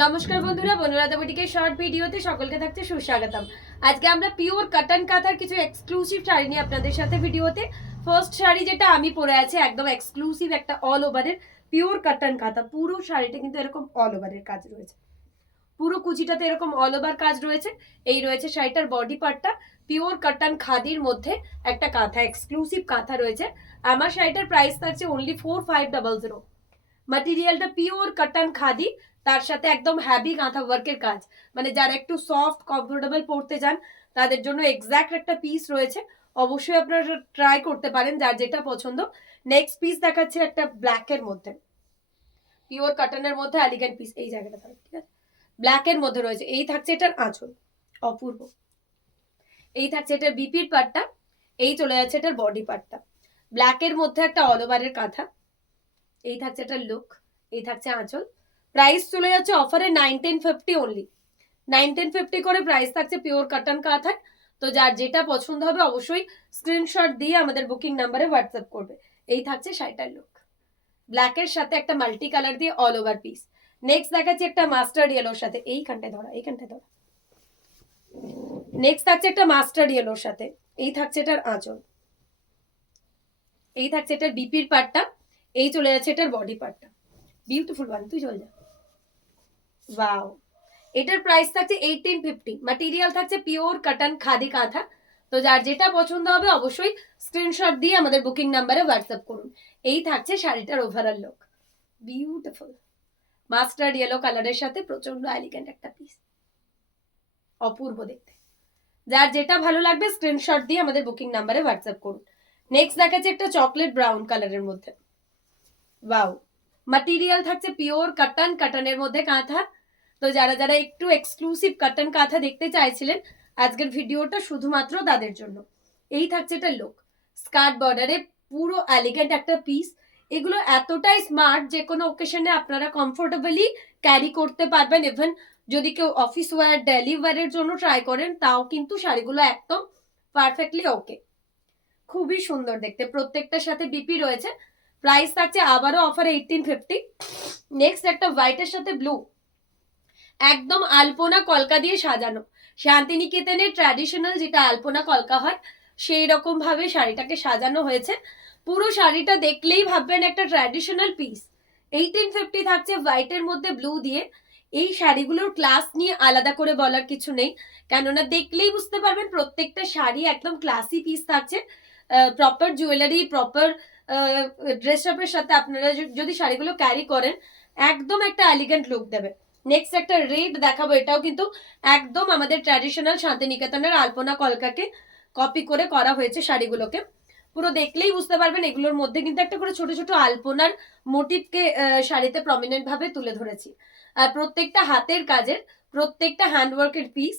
নমস্কার বন্ধুরা, বনুরাধা বুটিকের শর্ট ভিডিওতে সকলকে থাকছে সুস্বাগতম। আজকে আমরা পিওর কটন কাঁথার কিছু এক্সক্লুসিভ শাড়ি নিয়ে আপনাদের সাথে ভিডিওতে। ফার্স্ট শাড়ি যেটা আমি পরে আছি একদম এক্সক্লুসিভ একটা অল ওভারের পিওর কটন কাঁথা। পুরো শাড়িটা কিন্তু এরকম অল ওভারের কাজ রয়েছে, পুরো কুচিটাতে এরকম অল ওভার কাজ রয়েছে। এই রয়েছে শাড়িটার বডি পার্টটা, পিওর কটন খাদির মধ্যে একটা কাঁথা, এক্সক্লুসিভ কাঁথা রয়েছে। আমার শাড়িটার প্রাইস থাকছে অনলি 4500। ম্যাটেরিয়ালটা পিওর কটন খাদি, তার সাথে একদম হ্যাভি কাঁথা ওয়ার্কের কাজ। মানে যারা একটু সফট কমফোর্টেবল পড়তে চান তাদের জন্য এক্স্যাক্ট একটা পিস রয়েছে। অবশ্যই আপনারা ট্রাই করতে পারেন যার যেটা পছন্দ। নেক্সট পিস দেখাচ্ছে একটা ব্ল্যাকের মধ্যে, পিওর কটনের মধ্যে এলিগেন্ট পিস। এই জায়গাটা ঠিক আছে, ব্ল্যাকের মধ্যে রয়েছে। এই থাকছে এটার আঁচল, অপূর্ব। এই থাকছে এটার বিপির পার্টটা, এই চলে যাচ্ছে এটার বডি পার্টটা। ব্ল্যাকের মধ্যে একটা অল ওভারের কাঁথা। এই থাকছে এটার লুক, এই থাকছে আঁচল। প্রাইস চলে যাচ্ছে অফারে 1950 অনলি। 1950 করে প্রাইস থাকছে পিওর কটন কাঁথায়। তো যার যেটা পছন্দ হবে অবশ্যই স্ক্রিনশট দিয়ে আমাদের বুকিং নাম্বারে হোয়াটসঅ্যাপ করবে। এই থাকছে শাড়িটার লুক, ব্ল্যাকের সাথে একটা মাল্টি কালার দিয়ে অল ওভার পিস। নেক্সট দেখাচ্ছি একটা মাস্টার্ড ইয়েলোর সাথে, এইখানটায় ধরা, এইখানটায় ধরা। নেক্সট থাকছে একটা মাস্টার্ড ইয়েলোর সাথে, এই থাকছে এটার আঁচল। এই থাকছে এটার বিপির পার্টটা, এই চলে যাচ্ছে এটার বডি পার্টটা। বিউটিফুল ওয়ান, তুই চল যা। ওয়াও, এটার প্রাইস থাকছে 1850। ম্যাটেরিয়াল থাকছে পিওর কটন খাদি কাঁথা। তো যার যেটা পছন্দ হবে অবশ্যই স্ক্রিনশট দিয়ে আমাদের বুকিং নাম্বারে হোয়াটসঅ্যাপ করুন। এই থাকছে শাড়িটার overall look, beautiful mustard yellow কালারের সাথে প্রচন্ড এলিগেন্ট একটা পিস, অপূর্ব দেখতে। যার যেটা ভালো লাগবে স্ক্রিনশট দিয়ে আমাদের বুকিং নাম্বারে হোয়াটসঅ্যাপ করুন। নেক্সট দেখাচ্ছে একটা চকলেট ব্রাউন কালারের মধ্যে। ওয়াও, ম্যাটেরিয়াল থাকছে পিওর কটন, কটনের মধ্যে কাঁথা। তো যারা যারা একটু এক্সক্লুসিভ কটন কাঁথা দেখতে চাইছিলেন আজকের ভিডিওটা শুধুমাত্র তাদের জন্য। এই থাকছে এটা লুক, স্কার্ট বর্ডারে পুরো এলিগেন্ট একটা পিস। এগুলো এতটাই স্মার্ট যে কোনো ওকেশনে আপনারা কমফোর্টেবলি ক্যারি করতে পারবেন। ইভেন যদি কেউ অফিস ওয়্যার, ডেলি ওয়্যারের জন্য ট্রাই করেন তাও কিন্তু শাড়িগুলো একদম পারফেক্টলি ওকে। খুবই সুন্দর দেখতে, প্রত্যেকটার সাথে বিপি রয়েছে। প্রাইস থাকছে আবারও অফারে 1850। নেক্সট একটা হোয়াইটের সাথে ব্লু, একদম আলপনা কলকা দিয়ে সাজানো। শান্তিনিকেতনের ট্র্যাডিশনাল যেটা আলপনা কলকা হয় সেই রকম ভাবে শাড়িটাকে সাজানো হয়েছে। পুরো শাড়িটা দেখলেই ভাববেন একটা ট্র্যাডিশনাল পিস। 1850 থাকছে হোয়াইটের মধ্যে ব্লু দিয়ে। এই শাড়িগুলোর ক্লাস নিয়ে আলাদা করে বলার কিছু নেই, কেননা দেখলেই বুঝতে পারবেন প্রত্যেকটা শাড়ি একদম ক্লাসি পিস থাকছে। প্রপার জুয়েলারি, প্রপার ড্রেস আপের সাথে আপনারা যদি শাড়িগুলো ক্যারি করেন একদম একটা এলিগেন্ট লুক দেবে। নেক্সট একটা রেড দেখাবো, এটাও কিন্তু একদম আমাদের ট্র্যাডিশনাল শান্তিনিকেতনের আলপনা কলকাকে কপি করে করা হয়েছে শাড়িগুলোকে। পুরো দেখলেই বুঝতে পারবেন এগুলোর মধ্যে কিন্তু একটা করে ছোট ছোট আলপনার মোটিভকে শাড়িতে প্রমিনেন্ট ভাবে তুলে ধরেছি। আর প্রত্যেকটা হাতের কাজের, প্রত্যেকটা হ্যান্ডওয়ার্কের পিস।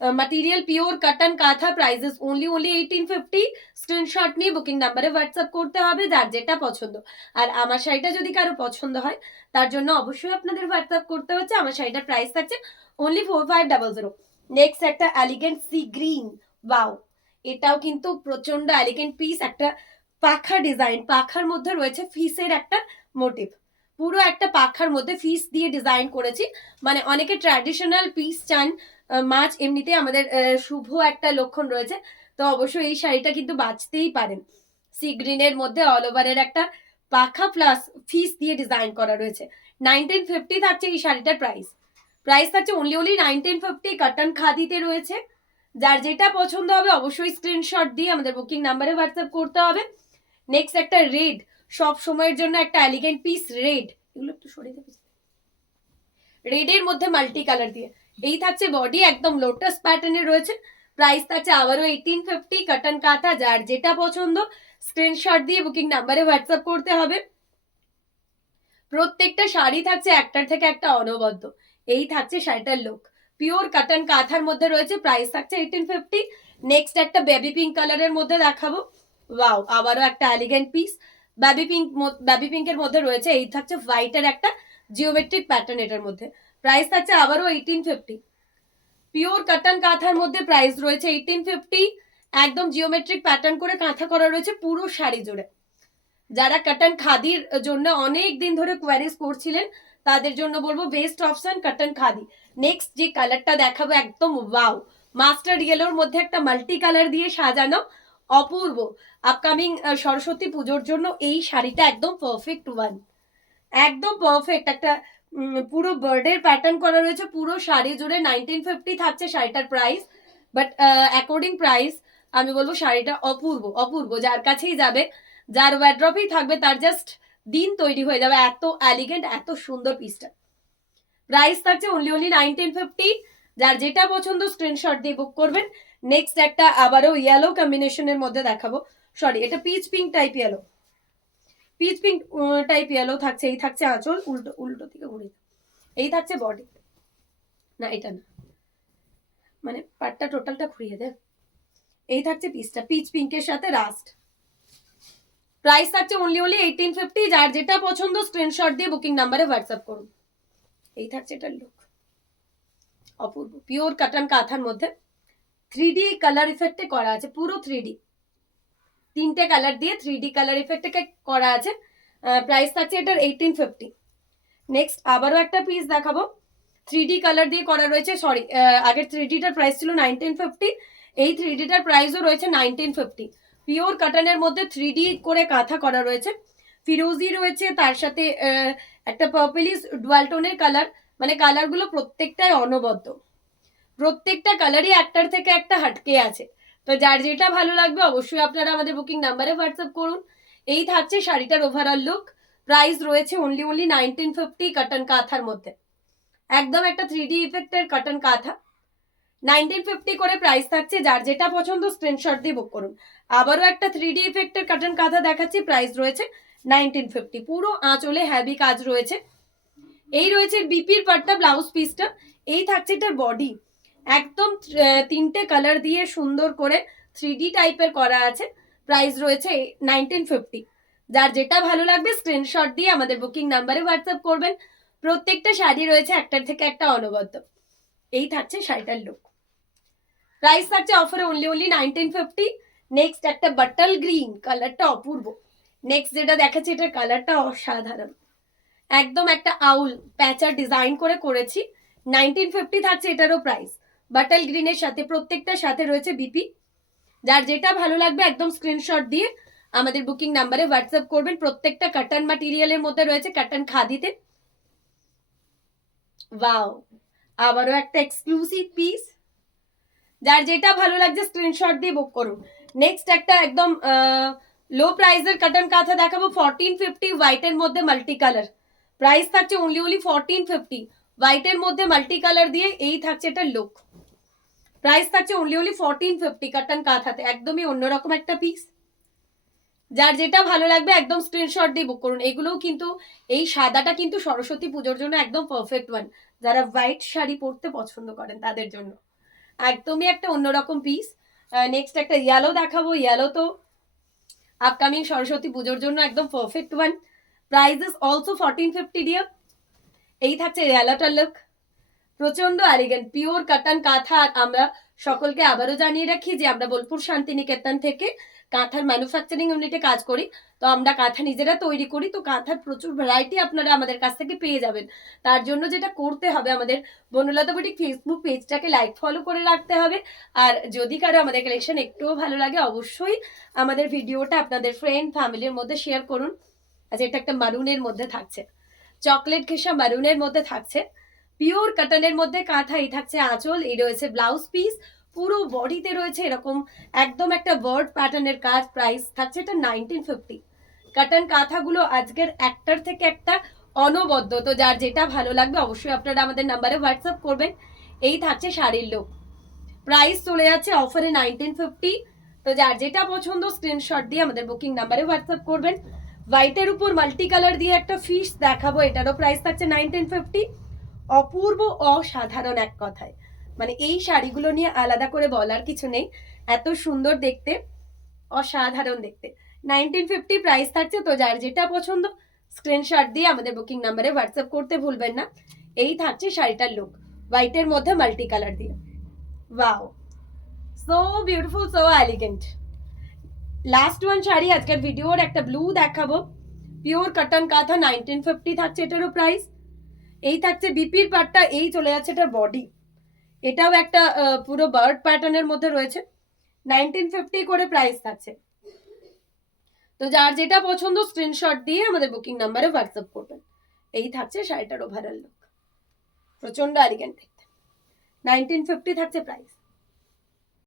ম্যাটেরিয়াল পিওর কটন কাঁথা, প্রাইসেস অনলি 1850। স্ক্রিনশট নিয়ে বুকিং নাম্বারে হোয়াটসঅ্যাপ করতে হবে যার যেটা পছন্দ। আর আমার শাড়িটা যদি কারো পছন্দ হয় তার জন্য অবশ্যই আপনাদের হোয়াটসঅ্যাপ করতে হচ্ছে। আমার শাড়িটার প্রাইস থাকছে অনলি 4500। নেক্সট একটা এলিগেন্ট সি গ্রিন, ওয়াও, এটাও কিন্তু প্রচন্ড এলিগেন্ট পিস। একটা পাখা ডিজাইন, পাখার মধ্যে রয়েছে ফিসের একটা মোটিভ। পুরো একটা পাখার মধ্যে ফিস দিয়ে ডিজাইন করেছি। মানে অনেকে ট্র্যাডিশনাল পিস চান, মাছ এমনিতে আমাদের শুভ একটা লক্ষণ রয়েছে। তো অবশ্যই এই শাড়িটা কিন্তু বাঁচতেই পারেন। সি গ্রিনের মধ্যে অল ওভারের একটা পাখা প্লাস ফিস দিয়ে ডিজাইন করা রয়েছে। 1950 থাকছে এই শাড়িটার প্রাইস। প্রাইস থাকছে অনলি 1950। কটন খাদিতে রয়েছে। যার যেটা পছন্দ হবে অবশ্যই স্ক্রিনশট দিয়ে আমাদের বুকিং নাম্বারে হোয়াটসঅ্যাপ করতে হবে। নেক্সট একটা রেড, সব সময়ের জন্য একটা এলিগেন্ট পিস রেড। এগুলো একটু সরিয়ে দেবে, রেডের মধ্যে মাল্টি কালার দিয়ে। এই থাকছে বডি, একদম লোটাস প্যাটার্নে রয়েছে। প্রাইস থাকছে আবারও 1850। কটন কাঁথা, যার যেটা পছন্দ স্ক্রিনশট দিয়ে বুকিং নাম্বারে হোয়াটসঅ্যাপ করতে হবে। প্রত্যেকটা শাড়ি থাকছে একটার থেকে একটা অনবদ্য। এই থাকছে শাড়িটার লুক, পিওর কটন কাঁথার মধ্যে রয়েছে। প্রাইস থাকছে 1850। নেক্সট একটা বেবি পিঙ্ক কালারের মধ্যে দেখাবো। ওয়াও, আবারও একটা এলিগেন্ট পিস। বেবি পিঙ্কের মধ্যে রয়েছে। এই থাকছে হোয়াইটের একটা জিওমেট্রিক প্যাটার্ন এটার মধ্যে। প্রাইস থাকছে আবারও 1850। পিওর কটন কাঁথার মধ্যে প্রাইস রয়েছে 1850। একদম জিওমেট্রিক প্যাটার্ন করে কাঁথা করা রয়েছে পুরো শাড়ি জুড়ে। যারা কটন খাদির জন্য অনেক দিন ধরে কোয়ারিজ করছিলেন তাদের জন্য বলবো best option cotton khadi. Next যে কালারটা দেখাবো একদম ওয়াও, মাস্টার্ড ইয়েলোর মধ্যে একটা মাল্টি কালার দিয়ে সাজানো, অপূর্ব। আপকামিং সরস্বতী পুজোর জন্য এই শাড়িটা একদম পারফেক্ট ওয়ান, একদম পারফেক্ট। একটা পুরো বার্ডের প্যাটার্ন করা রয়েছে পুরো শাড়ি জুড়ে। 1950 থাকছে শাড়িটার প্রাইস, বাট অ্যাকর্ডিং প্রাইস আমি বলবো শাড়িটা অপূর্ব অপূর্ব। যার কাছেই যাবে, যার ওয়ার্ড্রপেই থাকবে, তার জাস্ট দিন তৈরি হয়ে যাবে। এত এলিগেন্ট, এত সুন্দর পিসটা। প্রাইস থাকছে অনলি 1950। যার যেটা পছন্দ স্ক্রিনশট দিয়ে বুক করবেন। নেক্সট একটা আবারও ইয়েলো কম্বিনেশনের মধ্যে দেখাবো, সরি এটা pitch pink type yellow, pitch pink type yellow থাকছে। এই থাকছে আঁচল, উল্টো উল্টো থেকে ঘুরে, এই থাকছে বডি, না এটা না, মানে পাটটা টোটালটা ঘুরিয়ে দে। এই থাকছে পিসটা পিচ পিঙ্কের সাথে রাস্ট। প্রাইস থাকছে অনলি 1850। যার যেটা পছন্দ স্ক্রিনশট দিয়ে বুকিং নাম্বারে হোয়াটসঅ্যাপ করুন। এই থাকছে এটার লুক, অপূর্ব পিওর কটন কাঁথার মধ্যে 3D কালার ইফেক্টে করা আছে, পুরো 3D, তিনটে কালার দিয়ে 3D কালার ইফেক্টে করা আছে। প্রাইস থাকছে এটার 1850। নেক্সট আবারও একটা পিস দেখাবো, 3D কালার দিয়ে করা রয়েছে, সরি আগের 3Dটার প্রাইস ছিল 1950, এই 3Dটার প্রাইসও রয়েছে 1950। পিওর কটনের মধ্যে 3D করে কাঁথা করা রয়েছে, ফিরোজি রয়েছে, তার সাথে একটা পার্পলিশ ডুয়াল টোনের কালার, মানে কালারগুলো প্রত্যেকটাই অনবদ্য, প্রত্যেকটা কালারই একটার থেকে একটা হাটকে আছে। তো যার যেটা ভালো লাগবে অবশ্যই আপনারা আমাদের বুকিং নাম্বারে হোয়াটসঅ্যাপ করুন। এই থাকছে শাড়িটার ওভারঅল লুক। প্রাইস রয়েছে অনলি 1950 কটন কাঁথার মধ্যে, একদম একটা 3D ইফেক্টের কটন কাঁথা। 1950 করে প্রাইস থাকছে। যার যেটা পছন্দ স্ক্রিনশট দিয়ে বুক করুন। আবারও একটা 3D ইফেক্টের কটন কাঁথা দেখাচ্ছি, প্রাইস রয়েছে 1950। পুরো আঁচলে হ্যাভি কাজ রয়েছে। এই রয়েছে বিপির পাট্টা ব্লাউজ পিসটা। এই থাকছে এটার বডি, একদম তিনটে কালার দিয়ে সুন্দর করে 3D টাইপের করা আছে। প্রাইস রয়েছে 1950। যার যেটা ভালো লাগবে স্ক্রিনশট দিয়ে আমাদের বুকিং নাম্বারে হোয়াটসঅ্যাপ করবেন। প্রত্যেকটা শাড়ি রয়েছে একটার থেকে একটা অনবদ্য। এই থাকছে শাড়িটার লুক। প্রাইস থাকছে অফারে অনলি 1950। নেক্সট একটা বাটল গ্রিন কালারটা অপূর্ব। নেক্সট যেটা দেখাচ্ছি এটার কালারটা অসাধারণ, একদম একটা আউল প্যাচার ডিজাইন করে করেছি। 1950 থাকছে এটারও প্রাইস। বাটল গ্রিনের সাথে প্রত্যেকটার সাথে রয়েছে বিপি। যার যেটা ভালো লাগবে একদম স্ক্রিনশট দিয়ে আমাদের বুকিং নাম্বারে হোয়াটসঅ্যাপ করবেন। প্রত্যেকটা কটন ম্যাটেরিয়ালের মধ্যে রয়েছে, কটন খাদিতে। ওয়াও, আবারও একটা এক্সক্লুসিভ পিস। যার যেটা ভালো লাগছে স্ক্রিনশট দিয়ে বুক করুন। নেক্সট একটা একদম লো প্রাইসের কটন কাঁথা দেখাবো, 1450 হোয়াইটের মধ্যে মাল্টি কালার। প্রাইস থাকছে অনলি 1450 হোয়াইটের মধ্যে মাল্টি কালার দিয়ে। এই থাকছে এটার লুক। প্রাইস থাকছে অনলি 1450 কটন কাঁথাতে, একদমই অন্যরকম একটা পিস। যার যেটা ভালো লাগবে একদম স্ক্রিনশট দিয়ে বুক করুন। এগুলোও কিন্তু, এই সাদাটা কিন্তু সরস্বতী পুজোর জন্য একদম পারফেক্ট ওয়ান। যারা হোয়াইট শাড়ি পরতে পছন্দ করেন তাদের জন্য একদমই একটা অন্যরকম পিস। নেক্সট একটা ইয়েলো দেখাবো। ইয়েলো তো আপকামিং সরস্বতী পুজোর জন্য একদম perfect one. Price is also 1450 dear. এই থাকছে ইয়েলোটার লুক, প্রচন্ড এলিগেন্ট পিওর কটন কাঁথা। আমরা সকলকে আবারও জানিয়ে রাখি যে আমরা বোলপুর শান্তিনিকেতন থেকে কাঁথার ম্যানুফ্যাকচারিং ইউনিটে কাজ করি। তো আমরা কাঁথা নিজেরা তৈরি করি, তো কাঁথার প্রচুর ভ্যারাইটি আপনারা আমাদের কাছ থেকে পেয়ে যাবেন। তার জন্য যেটা করতে হবে, আমাদের বনলতা বুটিক ফেসবুক পেজটাকে লাইক ফলো করে রাখতে হবে। আর যদি কারো আমাদের কালেকশন একটুও ভালো লাগে অবশ্যই আমাদের ভিডিওটা আপনাদের ফ্রেন্ড ফ্যামিলির মধ্যে শেয়ার করুন। আচ্ছা, এটা একটা মারুনের মধ্যে থাকছে, চকলেট ঘেঁষা মারুনের মধ্যে থাকছে, পিওর কটনের মধ্যে কাঁথা। এই থাকছে আঁচল, এই রয়েছে ব্লাউজ পিস। পুরো বডিতে রয়েছে এরকম একদম একটা বার্ড প্যাটার্নের কাজ। প্রাইস থাকছে এটা 1950। কটন কাঁথাগুলো আজকের একটার থেকে একটা অনবদ্য। তো যার যেটা ভালো লাগবে অবশ্যই আপনারা আমাদের নাম্বারে হোয়াটসঅ্যাপ করবেন। এই থাকছে শাড়ির লুক। প্রাইস চলে যাচ্ছে অফারে 1950। তো যার যেটা পছন্দ স্ক্রিনশট দিয়ে আমাদের বুকিং নাম্বারে হোয়াটসঅ্যাপ করবেন। হোয়াইটের উপর মাল্টি কালার দিয়ে একটা ফিশ দেখাবো, এটারও প্রাইস থাকছে 1950। অপূর্ব, অসাধারণ এক কথায়। মানে এই শাড়িগুলো নিয়ে আলাদা করে বলার কিছু নেই, এত সুন্দর দেখতে, অসাধারণ দেখতে। 1950 প্রাইস থাকছে। তো যার যেটা পছন্দ স্ক্রিনশট দিয়ে আমাদের বুকিং নাম্বারে হোয়াটসঅ্যাপ করতে ভুলবেন না। এই থাকছে শাড়িটার লুক, হোয়াইটের মধ্যে মাল্টি কালার দিয়ে। Wow, so beautiful, so elegant. Last one sari আজকের ভিডিওর একটা ব্লু দেখাবো, পিওর কটন কাঁথা। 1950 থাকছে এটারও প্রাইস। এই থাকছে বিপির পাটটা, এই চলে যাচ্ছে এটার বডি। এটাও একটা পুরো বার্ড প্যাটার্নের মধ্যে রয়েছে। 1950 করে প্রাইস থাকছে। তো যার যেটা পছন্দ স্ক্রিনশট দিয়ে আমাদের বুকিং নাম্বারে হোয়াটসঅ্যাপ করবেন। এই থাকছে শাড়িটার ওভারঅল লুক, প্রচন্ড এলিগেন্ট দেখতে। 1950 থাকছে প্রাইস।